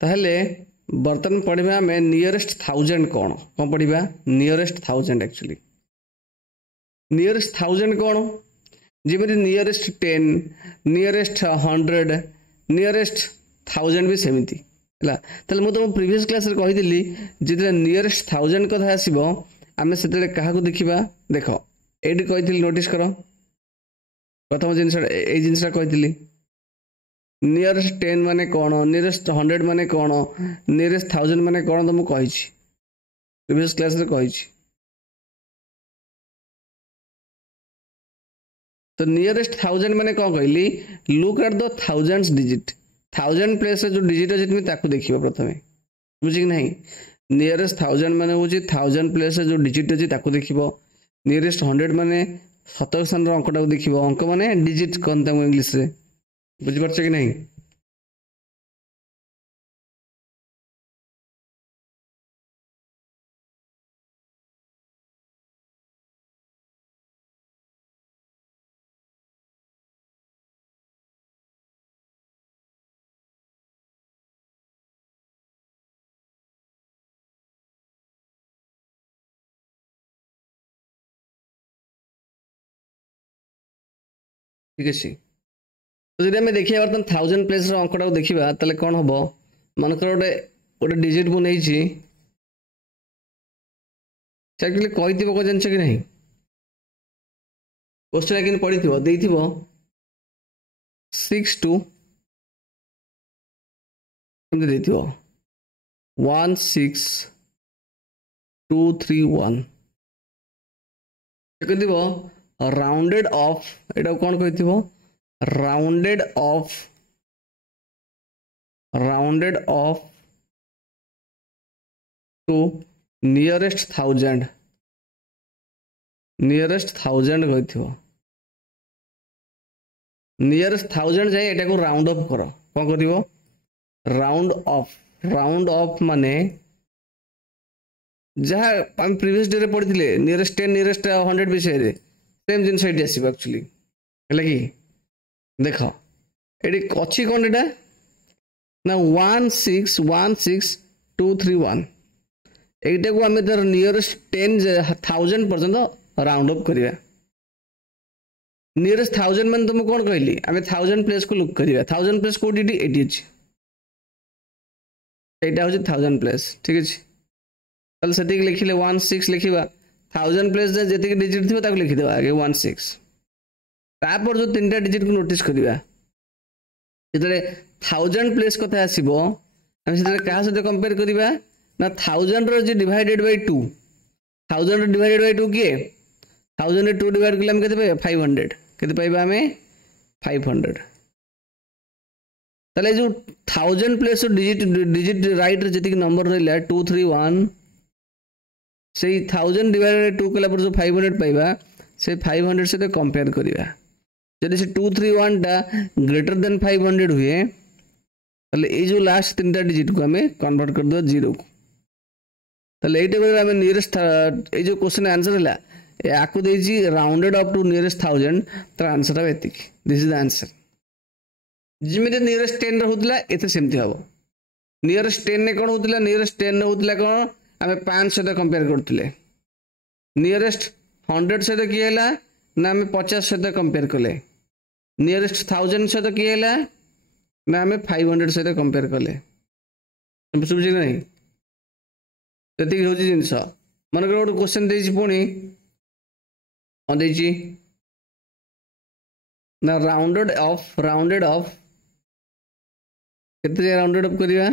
ताहले बर्तन पढ़िबा आम नियरेस्ट 1000 कौन कौन पढ़िबा नियरेस्ट 1000 एक्चुअली नियरेस्ट 1000 कौन जमी नियरेस्ट 10 नियरेस्ट 100 नियरेस्ट 1000 भी सेमती है ताले मुझे तुम प्रीवियस क्लास रे कही जिते नियरेस्ट 1000 कथा आसो आम से क्या देखा देख ये कही नोटिस कर प्रथम जिनसा कही नियरेस्ट 10 माने कौन नियरेस्ट 100 माने कौन नियरेस्ट 1000 माने कौन तो मुझे प्रीवियस क्लास रे कही तो नियरेस्ट 1000 माने कौन कहली look at the thousands digit 1000 place जो डिजिट अच्छे तुम ताकू देखिए प्रथम बुझी कि नहीं नियरेस्ट 1000 माने हूँ 1000 प्लेस जो डिजिट अच्छी ताकू देखिए नियरेस्ट 100 माने शतक स्थान अंकटा को देखिए अंक माने डिजिट कौन इंग्लीश रे बुझीपार कि नहीं ठीक अच्छे तो जब आम देखिए बर्तमान 1000 प्लेस अंकटा को देखा ताले कौन हम मनकर गोटे गोटे डिजिट मुझे एक्चुअली कही कौन जान कि नहीं क्वेश्चन कि पढ़ी दे 6 2 1 6 2 3 1 कह राउंडेड ऑफ एटा कौन कही राउंडेड ऑफ टू नियरेस्ट 1000 कही नियरेस्ट 1000 जाए एटा को राउंड ऑफ कर कौन कर राउंड ऑफ माने जहाँ आम प्रीवियस डे रे पढ़ी नियरेस्ट 10 नियरेस्ट 100 विषय सेम जिन आसो एक्चुअली है कि देख ये अच्छी कौन एटा ना 1 6 1 6 2 3 1 এইটা को आम तार नियरेस्ट 10,000 पर्यंत राउंड अप करिया नियरेस्ट 1000 मान तुम कौन कहली आम 1000 प्लेस को लुक करिया 1000 प्लेस कोडी एटी अछि एटा हो 1000 प्लेस ठीक अछि ताल सेटिक लिखिले 1 6 लिखिबा 1000 प्लेस जे जेतिक डिजिट थिबा ताको लिखि देबा आगे 1 6 तापर जो तीनटा डिजिट को नोटिस करिया जेतले 1000 प्लेस कथा आसीबो हम सेतले कहा सहित कंपेयर करिबा ना 1000 रो जे डिवाइडेड बाय 2 1000 डिवाइडेड बाय 2 किए 1000 रे 2 डिवाइड करले हम केते पाइबा 500 केते पाइबा हमें 500 ताले जो 1000 प्लेस डिजिट राइट रे जतिक नंबर रहला 2 3 1 से 1000 डिवाइडेड 2 कला पर जो 500 पाइबा से 500 से कंपेयर करिया जदि से 2 3 1 टा ग्रेटर देन 500 हुए ताले ए जो लास्ट तीनटा डिजिट को हमें कन्वर्ट कर दो 0 को ताले एटे बेले हमें नियरेस्ट ए जो क्वेश्चन आंसर हैला ए आकु देजी राउंडेड अप टू नियरेस्ट 1000 तर आंसर है एतिक दिस इज द आंसर जिमिते नियरेस्ट 10 रहउतला एते सेमति हबो नियरेस्ट 10 ने कोन होतला नियरेस्ट 10 रहउतला कोन हमें 5 से कंपेयर करथिले नियरेस्ट 100 से किए हैला ना हमें 50 से कंपेयर कले नियरेस्ट 1000 से किए हैला ना हमें 500 से कंपेयर कले समझ नहीं तेतिक हो जिनस मनकर गोटे क्वेश्चन देछि पुणी देछि ना राउंडेड ऑफ केते राउंडेड ऑफ करिया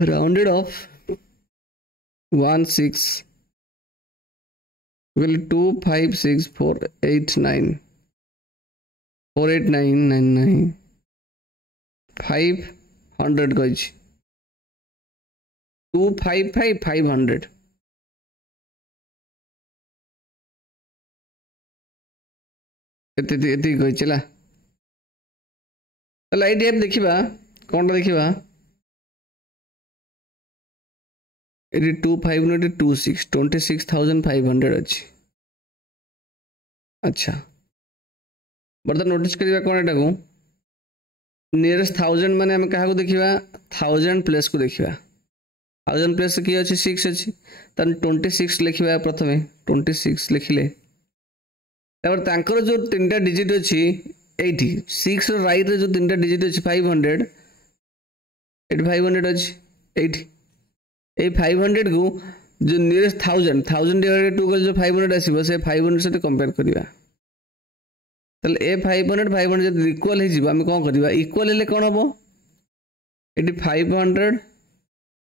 राउंडेड ऑफ 1 6 will 2 5 6 4 8 9 4 8 9 9 9 500 कही 2 5 5 500 एति कही चला ताला एटी देखिबा कोनटा देखिबा एटी 2 5 2 6 26,500 अच्छी अच्छा बर्तमान नोटिस करिया कौन एटा को नियरेस्ट 1000 माने हम कहा को देखिबा 1000 प्लेस को देखिबा 1000 प्लेस की अछि 6 अछि तन 26 लिखिबा प्रथमे 26 लिखिले तबर तांकर जो तीनटा डिजिट अछि 80 6 रो राइट रे जो तीनटा डिजिट अछि 500 एट 500 अछि 80 ए 500 को जो नियरेस्ट 1000 डिवाइडेड 2 जो 500 आसीबो से 500 से कंपेयर करिबा तले ए 500 जब इक्वल हे जिबो हम कोन करिबा इक्वल हेले कोन हबो एटी 500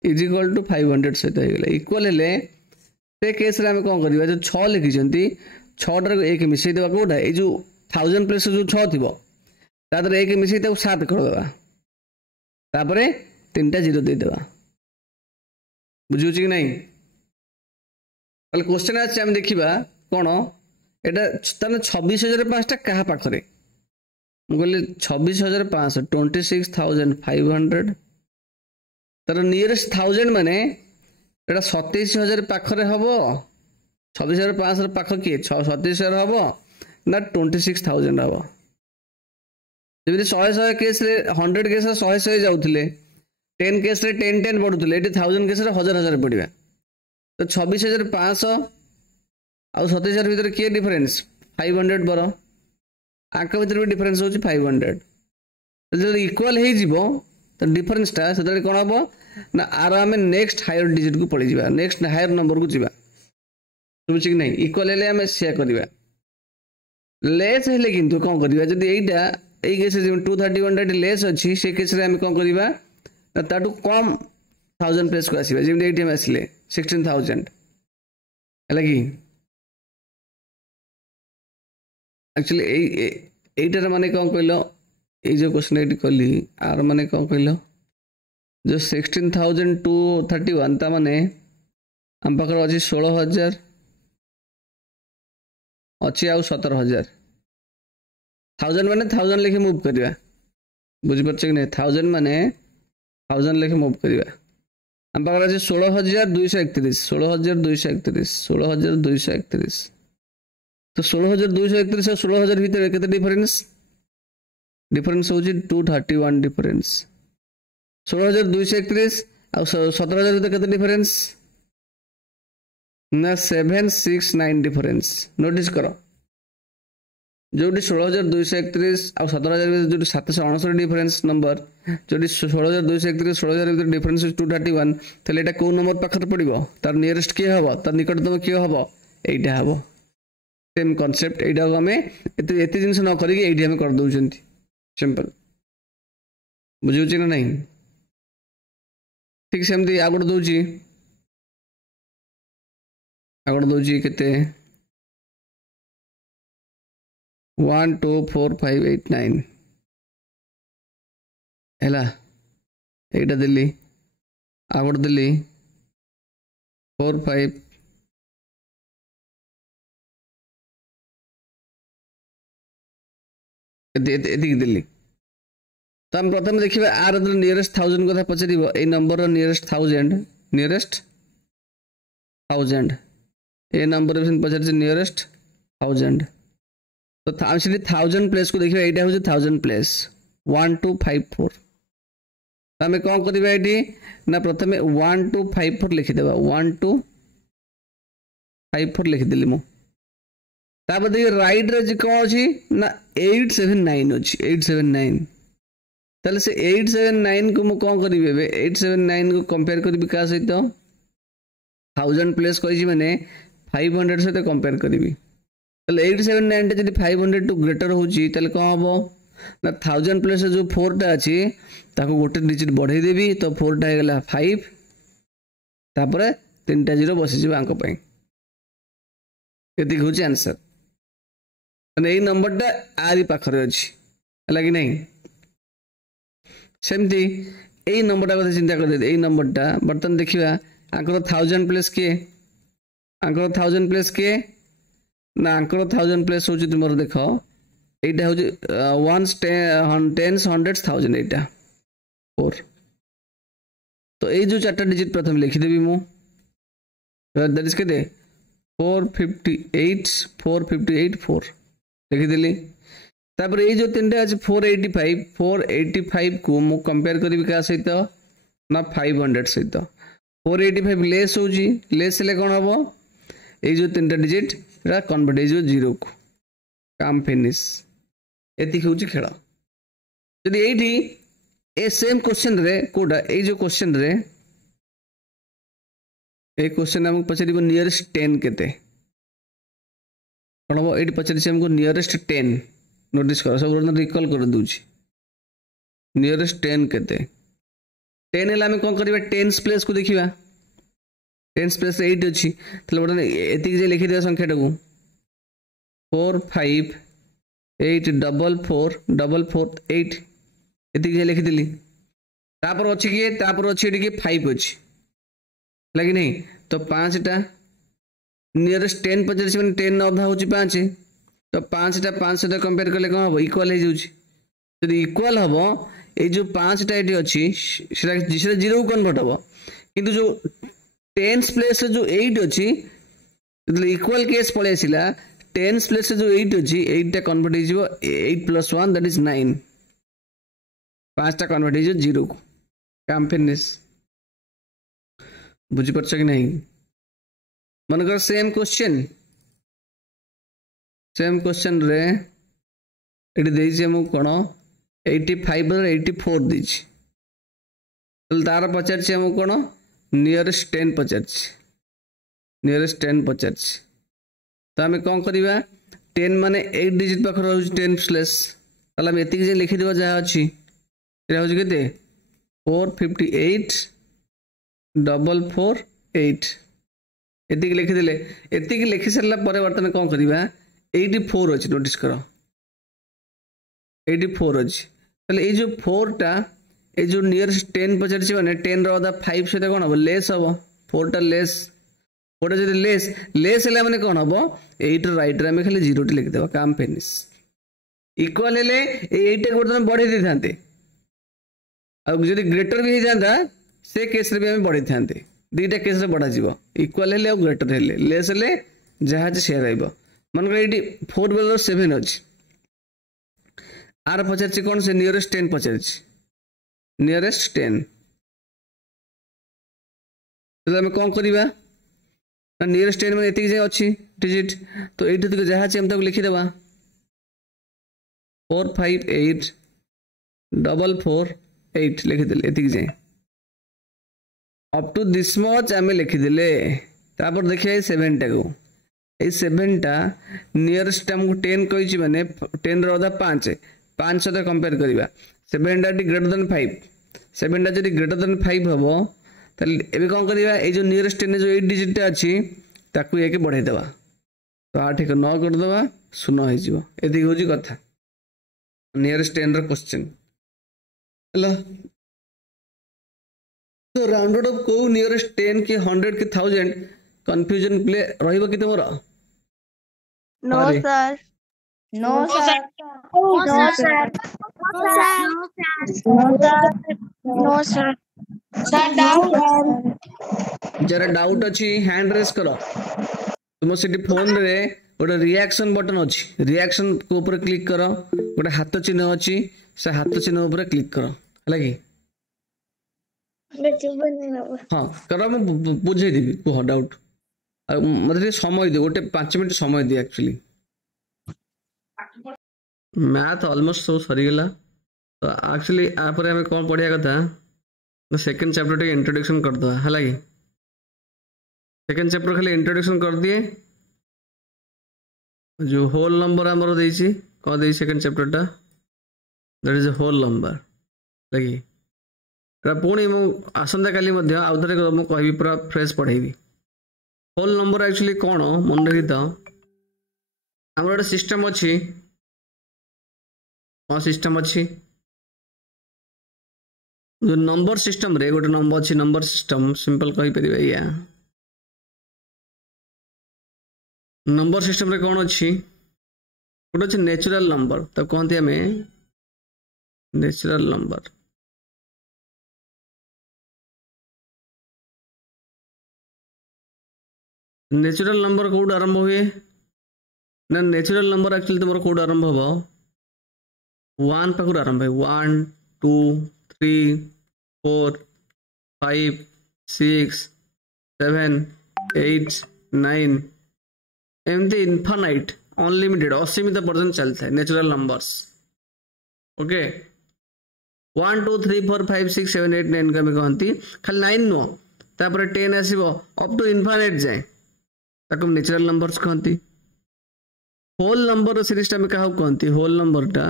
इज इक्वल टू 500 से हो गेला इक्वल हेले से केस रे हम कोन करिबा जो 6 लिखि जंती 6 टर 1 मिसै देबा कोडा ए जो 1000 प्लस जो 6 थिबो तादर 1 मिसै त 7 कर देबा तापरे तीनटा जीरो दे देबा बुझु छी कि नहीं क्वेश्चन आज हम देखिबा कोन एटा तने 26500 कहा पाखरे मु कहले 26500 26500 तर नियरेस्ट 1000 माने एटा 27000 पाखरे हबो 26500 पाख के 27000 हबो ना 26000 हबो जेबि 100 केस रे 100 केस रे 100 जाउथिले 10 केस रे 10 पडुथिले एटी 1000 केस रे 1000 पडिबा तो 26500 आउ 27000 भीतर के डिफरेंस 500 बर आंक भीतर भी डिफरेंस होची 500 तो जब इक्वल हे जिवो तो डिफरेंस ता सेतले कोन हबो ना आर हमें नेक्स्ट हायर डिजिट को पड़ी जिबा नेक्स्ट हायर नंबर को जिबा बुझी कि नहीं इक्वल हेले हमें शेयर करबा लेस हेले किंतु कोन करबा जदी एइटा एई केस जे 231 टा लेस अछि से केस रे हम कोन करबा ताटू कम 1000 प्लस को आसीबा जेम एइटा में आसीले 16000 हला की एक्चुअली एइटार माने कौन कहलो ए जो क्वेश्चन एटी कली आर माने कौन कहलो जो 16231 ता माने हम पाखर अछि 16000 अछि आउ 17000 1000 माने 1000 लेके मूव करिवा बुझि परछ कि नै 1000 माने 1000 लेके मूव करिवा हम पाखर अछि 16231 16231 तो 16231 और 16000 भीतर केते डिफरेंस होची 231 डिफरेंस 16231 और 17000 भीतर केते डिफरेंस ना 769 डिफरेंस नोटिस करो जोटी 16231 और 17000 भीतर जोटी 769 डिफरेंस नंबर जोटी 16231 16000 भीतर डिफरेंस 231 तले एटा को नंबर पाखर पड़िबो तार नियरेस्ट के हबो तार निकटतम के हबो एइटा हबो सेम कांसेप्ट एइटा को हमें एते जिंस न करी के एइटा हमें कर दउचंती सिंपल बुझु छी ना नहीं ठीक सेमती आगड दउची केते 1 2 4 5 8 9 हैला एइटा दिल्ली आगड दिल्ली 4 5 एदिक दिल्ली तो हम प्रथम देखिबा आर द नियरेस्ट 1000 कथा पचरिबो ए नंबर रो नियरेस्ट 1000 ए नंबर रे पचरि नियरेस्ट 1000 तो थाउजेंड 1000 प्लेस को देखिबा एटा हो 1000 प्लेस 1254 हमें कौन करबा एटी ना प्रथमे 1254 लिखि देबा 1254 लिखि देली मु तापर देखिए राइट रे जे कौन अछि ना 879 अछि 879 तले से 879 को मु कौन करिबे 879 को कंपेयर करबी का सहित 1000 प्लस कहि माने 500 से कंपेयर करबी तले 879 टे जदी 500 टू ग्रेटर होची तले कौन हबो ना 1000 प्लस जो 4 टा अछि ताको गोटे डिजिट बढ़ाई देबी तो 4 टा हे गेला 5 तापर तीनटा जीरो बसि जिबा अंक पई एति होची आंसर अने ए नंबर टा आरी पाखरे अछि हला कि नहीं सेमती ए नंबर टा कथा चिंता कर दे ए नंबर टा बर्तन देखिबा आंकर 1000 प्लस के आंकर 1000 प्लस के ना आंकर 1000 प्लस होची तुमर देखो एटा होची 1 10 100 1000 एटा 4 तो ए जो चारटा डिजिट प्रथम लिखि देबी मु दैट इज केते 458 4 लिखिदेली तापर ये जो तीन अच्छे 485 को मु कंपेयर करी क्या सहित ना 500 सहित 485 लेस हो लेस हेले कौन हम ये जो तीन डिजिट कन्वर्ट हो जीरो को काम फिनिश एतिक हूँ खेल जदि ये ए सेम क्वेश्चन रे कोडा ए जो क्वेश्चन रे ए क्वेश्चन हमको पचार नियरेस्ट 10 केते कौन हम ये पचार हमको नियरेस्ट 10 नोटिस कर सब रिकॉल कर दूची नियरेस्ट 10 केते 10 है आम कौन करवा टेन्स प्लेस को देखा टेन्स प्लेस 8 अच्छी एतिक जे लिखिदिया संख्याटा को 4 5 8 4 4 4 4 8 एतिक जे लिखिदेली तापर अच्छी किए तापर अच्छी ये 5 अच्छी लगे नहीं तो 5टा नियरेस्ट 10 पचार मैंने 10 अधा हूँ 5 तो 5टा 5 सहित कंपेयर कले कौन हम इक्वाल हो जब इक्वाल हम ये जो 5टा ये अच्छी जीरो को कन्वर्ट हम किंतु जो टेन्स प्लेस जो 8 अच्छी इक्वाल केस पलि आसला टेन्स प्लेस जो 8 अच्छी 8टा कन्वर्ट हो 8 + 1 दैट इज 9 5टा कन्वर्ट हो जीरो को काम फिनिश बुझीपार कि नहीं मनकर सेम क्वेश्चन रे ये देछि हम कौन 85 84 देछि तार पचार हम कौन नियरेस्ट 10 पचार नियरेस्ट 10 पचार तो आम कौन करवा 10 माने 8 डिजिट पाखे रोज 10 प्लेस आम एतिक जे लिखिदेव जहाँ अच्छी हूँ के 458 4 4 8 एतिक लिखिदेले एतिक लिखि सारा बर्तमान कौन करवा 84 अच्छी नोटिस कर 84 अच्छी ये जो 4टा ये जो नियरेस्ट 10 पचार मैंने 10 रहा 5 सहित कौन हम लेस हम 4टा लेस 4टा जो लेस लेस है मैंने कौन हम 8 रईट आम खाली जीरो टी लिखिदेव काम फिनिश इक्वाल हेले 8 बर्तमान बढ़े दे था जब ग्रेटर भी होता से केस रे भी आम बढ़े था दुईटा केस बढ़ा इक्वाल हेले ग्रेटर हेले लेस हेले जहाँ से रहा मनकर ये 4 बदल 7 अच्छी आर पचार कौन से नियरेस्ट 10 पचार नियरेस्ट 10 तो आम कौन करवा नियरेस्ट 10 मैंने ये अच्छी डिजिट तो ये जहाँ हम लिखिदेव 4 5 8 4 4 8 लिखिदेले ये जाए अप टू दिस मच आम लिखिदेले तापर देखिए 7टा को ये 7टा नियरेस्ट आमको 10 कही मैंने 10 रहा 5 सहित कंपेयर करवा 7टा ग्रेटर देन 5 7टा जब ग्रेटर देन 5 हम तो कौन करवा ये जो नियरेस्ट 10 जो 8 डिजिटा अच्छी ताकू एक बढ़ाईदेवा तो 8 को 9 करदे 0 हो हूँ कथा नियरेस्ट 10 क्वेश्चन है तो राउंडेड ऑफ को नियरेस्ट 10 कि 100 कि 1000 कंफ्यूजन प्ले रहिबो कि तमरा no sir no sir no sir no sir sir doubt जरा डाउट अच्छी हैंड रेस करो तुम से फोन रे गोटे रिएक्शन बटन अच्छी रिएक्शन को ऊपर क्लिक करो गोटे हाथ चिन्ह अच्छी से हाथ चिन्ह ऊपर क्लिक करो है कि हाँ कर बुझेदेवी कह डाउट मतलब समय दिए गोटे 5 मिनट समय दिए एक्चुअली मैथ ऑलमोस्ट सब सरीगला तो एक्चुअली आपर आम कौन पढ़िया कथा सेकेंड चैप्टर टे इंट्रोडक्शन करदे है कि सेकेंड चैप्टर खाली इंट्रोडक्शन कर दिए जो होल नंबर आमर देसी कौन दे सेकेंड चैप्टर टा that is a whole number लगी पुणी मु आसंता काली आउ थे मुझे कहि पूरा फ्रेश पढ़ेबी होल नंबर एक्चुअली कौन मन रखी तो आम गोटे सिस्टम अच्छी कौन सिस्टम अच्छी जो नंबर सिस्टम रे गोटे नंबर अच्छी नंबर सिस्टम सिंपल कहि परिबा या नंबर सिस्टम रे कौन अच्छी गोटे अच्छे नेचुरल नंबर तो कहते आम natural number natural number Kaut आरंभ हुए ना नेचुरल नंबर एक्चुअली तुम कौट आरंभ हम 1 पाखर आरंभ है 1 2 3 4 5 6 7 8 9 एमती इनफाइनाइट अनलिमिटेड असीमित पर्यंत चलता है नेचुरल नंबर्स ओके 1 2 3 4 5 6 7 8 9 को कहती खाली 9 नुह तापर 10 आसो अप टू इनफाइनाइट जाए ताको नेचुरल नंबर्स कहती होल नंबर सीरीज टा क्या कहती होल नंबर टा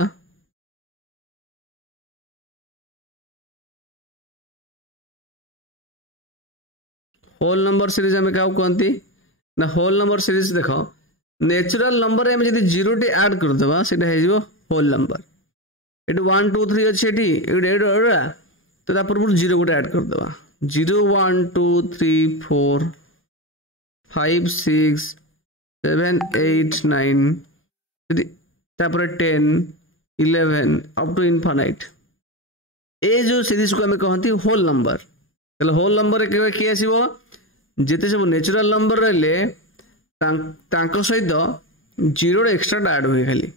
होल नंबर सीरीज आम क्या कहती ना होल नंबर सीरीज देख नेचुरल नंबर आम जब 0 टी ऐड करदे से होल नंबर ये 1 2 3 अच्छे तो पूर्व 0 गोटे ऐड करदे 0 1 2 3 4 5 6 7 8 9 10 11 अप टू इनफाइनाइट ए जो सीरीज को आम कहती होल नंबर होल नंबर किए आसो जिते सब नेचुरल नंबर रही सहित 0 एक्सट्रा ऐड हुए खाली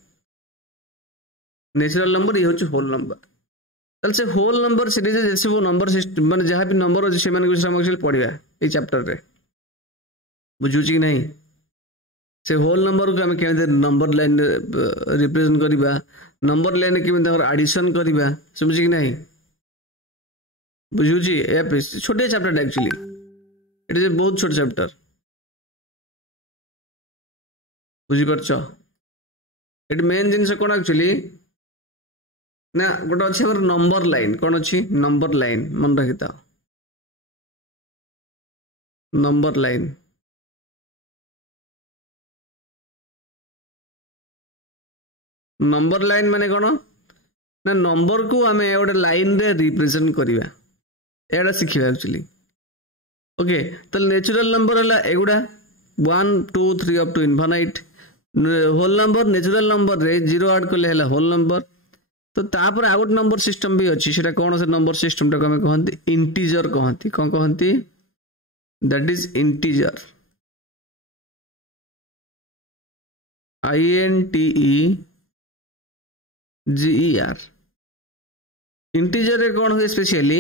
नेचुरल नंबर ये हूँ होल नंबर से होल नंबर सीरीज जैसे सब नंबर सिस्टम मान जहाँ भी नंबर अच्छे से विषय पढ़ा ये चैप्टर रे बुझुची कि नहीं से होल नंबर को आम केमी नंबर लाइन रिप्रेजेंट करवा नंबर लाइन केमी एडिशन करवा समझी कि नहीं बुझुची छोटे चैप्टर एक्चुअली इट इज बहुत छोट चैप्टर बुझीपारछ ये मेन जिन कौन एक्चुअली ना गोटे अच्छे नंबर लाइन कौन अच्छी नंबर लाइन मन रखी था नंबर लाइन नंबर लाइन माने कौन ना नंबर को आम गोटे लाइन रे रिप्रेजेंट करवा एटा शिखा एक्चुअली ओके तो नेचुरल नंबर है एगुड़ा 1 2 3 up to infinite whole number natural number रे 0 ऐड कले है होल नंबर तो तापर आ गोटे नंबर सिस्टम भी अच्छी से कौन से नंबर सिस्टम टाक कहते इंटीजर कहती कौन कहती that is integer INTEGER integer रे कौन हुए स्पेशली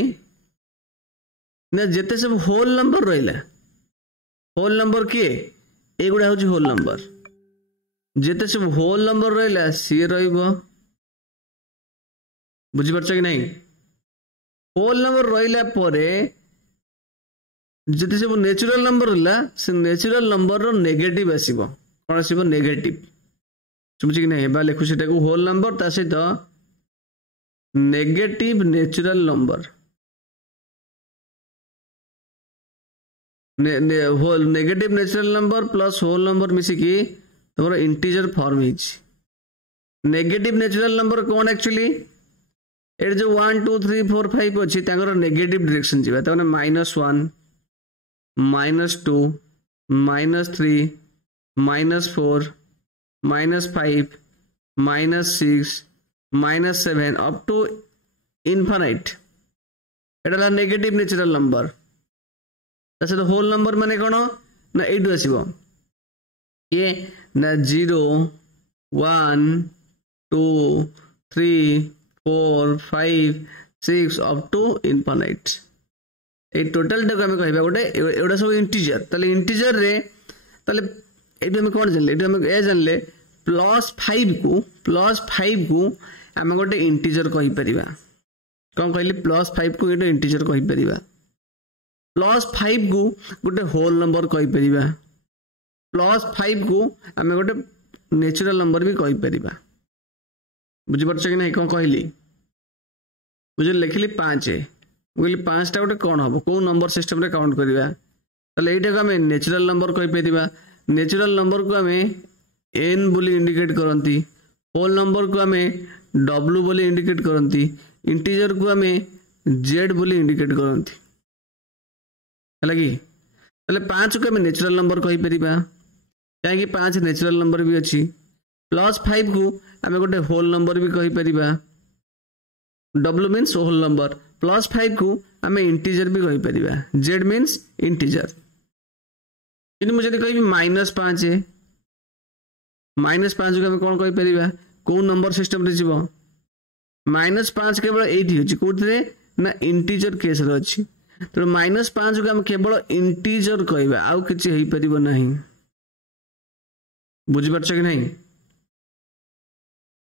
ना जिते सब होल नंबर रहा होल नंबर किए एगुड़ा हूँ होल नंबर जिते सब होल नंबर रहा सी बुझीपारछ कि नहीं होल नंबर रहा जिते सब नेचुरल नंबर रहा से नेचुरल नंबर रो नेगेटिव आसीबो कौन आसीबो नेगेटिव समझी कि नहीं बा लिखु सेटा को होल नंबर ता सहित negative natural number whole negative natural number plus whole number मिसिकी तुम integer form negative natural number कौन एक्चुअली ये जो 1 2 3 4 5 अच्छी नेगेटिव डायरेक्शन जी -1 -2 -3 -4 -5 -6 -7 अप टू इनफाइनाइट एटा नेगेटिव नेचुरल नंबर तो होल नंबर माने कौन ना यू आसो ये ना 0 1 2 3 4 5 6 अप टू इनफाइनाइट ये टोटल टाक आम कह गोटे एगुड़ा सब इंटीजर ताले इंटीजर रे ताले ये आम कौन जानले ये जानले +5 को आम गोटे इंटीजर कही परिबा कौन कहले +5 को ये इंटीजर कही परिबा +5 को गोटे होल नंबर कही परिबा +5 को आम गोटे नेचुरल नंबर भी कही परिबा बुझीपारछ कि नहीं कौन कहली मुझे लिखिली 5 कहली 5 टा गोटे कौन हम कौ नंबर सिस्टम रे काउंट करवा ताले एटा को आम नेचुरल नंबर कही परिबा नेचुरल नंबर को आम n बोली इंडिकेट करती होल नंबर को आम w बोली इंडिकेट करती इंटीजर को आम z बोली इंडिकेट करती है कि ताले 5 को आम नेचुरल नंबर कही परिबा कहीं 5 नेचुरल नंबर भी अच्छी +5 को आम गोटे होल नंबर भी कही परिबा w मीन्स होल नंबर +5 को आम इंटीजर भी कही परिबा z मीन्स इंटीजर कि मुझे कहि -5 -5 को हम कोन कहि परिबा को नंबर सिस्टम रे जीवो -5 केवल एठी होची कोथरे ना इंटीजर केस रे अछि तो -5 को हम केवल इंटीजर कहबा आउ किछि हेई परिबो नाही बुझि परछ कि नहीं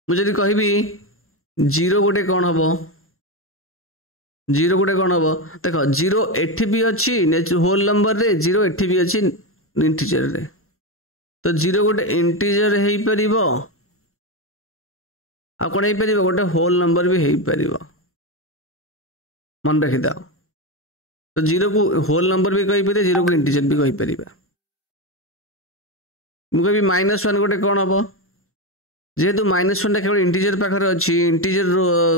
मुझे कहबी 0 गोटे कौन हम 0 गोटे कौन हम देख 0 एठी भी अच्छी होल नंबर रे 0 एठी भी अच्छी इंटीजर रे तो 0 गोटे इंटीजर हेई परिबो आ कोन हेई परिबो गोटे होल नंबर भी हेई परिबो मन रखि दाओ तो 0 को होल नंबर भी कहि परिबे 0 को इंटीजर भी कहि परिबा मुझे भी -1 गोटे कौन हम जेहेतु -1 केवल इंटीजर पाखरे अच्छी इंटीजर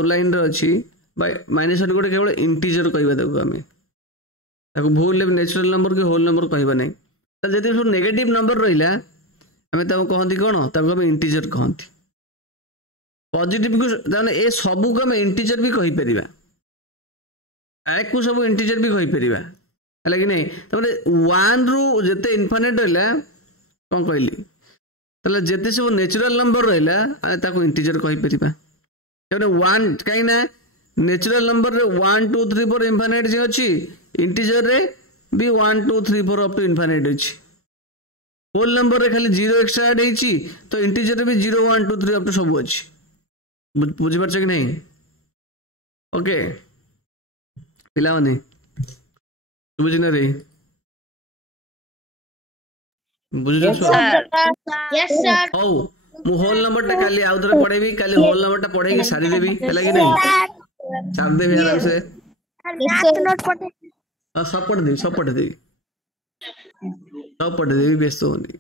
लाइन रे अच्छी -1 गोटे केवल इंटीजर कहबा देखो आमे ताको भूल नेचुरल नंबर के होल नंबर कहबा नहीं त जति सब नेगेटिव नंबर रहिला आमे ताको कहंती कोन ताको हम इंटीजर कहंती पॉजिटिव को ताने ए सबु को हम इंटीजर भी कहि परिबा एक को सब इंटीजर भी कहि परिबा हला कि नहीं तबले 1 रु जते इनफिनिट रहला कोन कहली तले जते सब नेचुरल नंबर रहला आ ताको इंटीजर कहि परिबा तबले 1 काई ना नेचुरल नंबर रे 1 2 3 4 इनफिनिट जे अछि इंटीजर रे भी 1 2 3 4 अप टू इनफिनिट अछि होल नंबर रे खाली 0 एक्स्ट्रा ऐड हेछि तो इंटीजर रे भी 0 1 2 3 अप टू सब अछि बुझि परछ कि नहीं ओके पिलावनी बुझि ना रे बुझि Yes, छ sir. Yes, sir. हौ मु होल नंबर टा काली आउदरे पढेबी काली होल नंबर टा पढेकी सारी देबी हैला कि नहीं सार देबी आराम से Yes, sir. Not for the सब पढ़ देबी व्यस्त होनी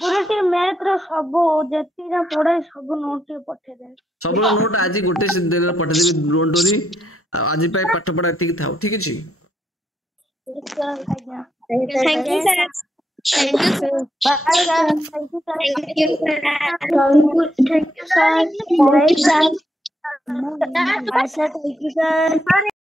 पूरा टी मैथ रो सब जति ना पढ़े सब नोट टे पठे दे सब नोट आज गोटे दिन रे पठे देबी डोंट वरी आज पाई पाठ पढ़ा ठीक थाओ ठीक अछि Yes, sir. Thank you, sir. Thank you, sir. Bye, sir. Thank you, sir. Thank you, sir. Thank you, sir. Bye, sir. Bye, sir. Thank you, sir.